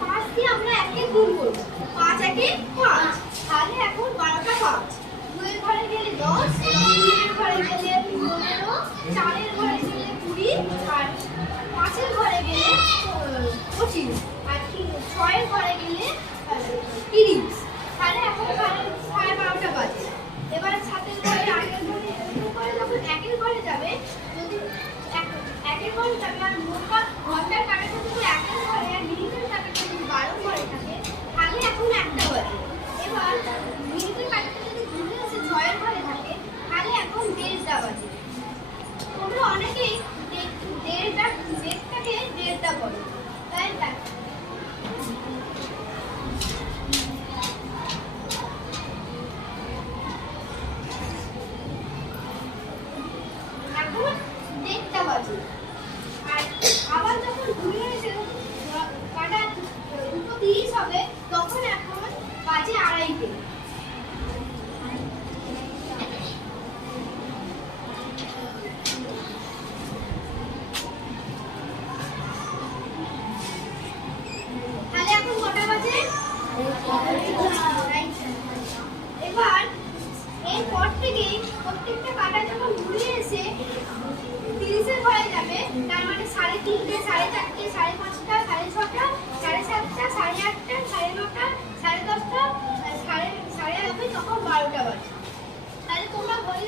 পাঁচ দিয়ে আমরা একে গুণ করব। 5 একে 5, তাহলে এখন 12টা 5। 2 এর ঘরে গেলে 10, 3 এর ঘরে গেলে 15, 4 এর ঘরে গেলে 20, আর 5 এর ঘরে গেলে 25, আর 6 এর ঘরে গেলে 30। তাহলে এখন 12:30 বাজে। এবার 7 এর ঘরে 8 এর ঘরে যখন 1 এর ঘরে যাবে, যদি 1 এর ঘরে যাবে আর ঘন্টার কাঁটাটা যদি 1 এর ঘরে আর মিনিটের কাঁটাটা যদি 12 ঘরে থাকে, তাহলে এখন 1টা বাজে। এবার মিনিটের কাঁটাটা যদি ঘুরে এসে 6 এর ঘরে থাকে, তাহলে এখন 1:30 বাজে। তোমরা অনেকেই ডেটটাকে 1:30 বলো, তাই এখন 1:30 বাজে। আর আবার যখন ঘুরে এসে কাঁটা 2:30 হবে, তখন এখন বাজে 2:30। তাহলে এখন কটা বাজে? এবার এরপর থেকে প্রত্যেকটা কাঁটা যখন ঘুরে এসে 30 এর ঘরে যাবে, তার মানে 3:30, 4:30, 5:30, 6:30, 7:30, 8:30, 9:30, 10:30, 11:30, তখন 12টা বাজে। তাহলে তোমরা ঘড়ি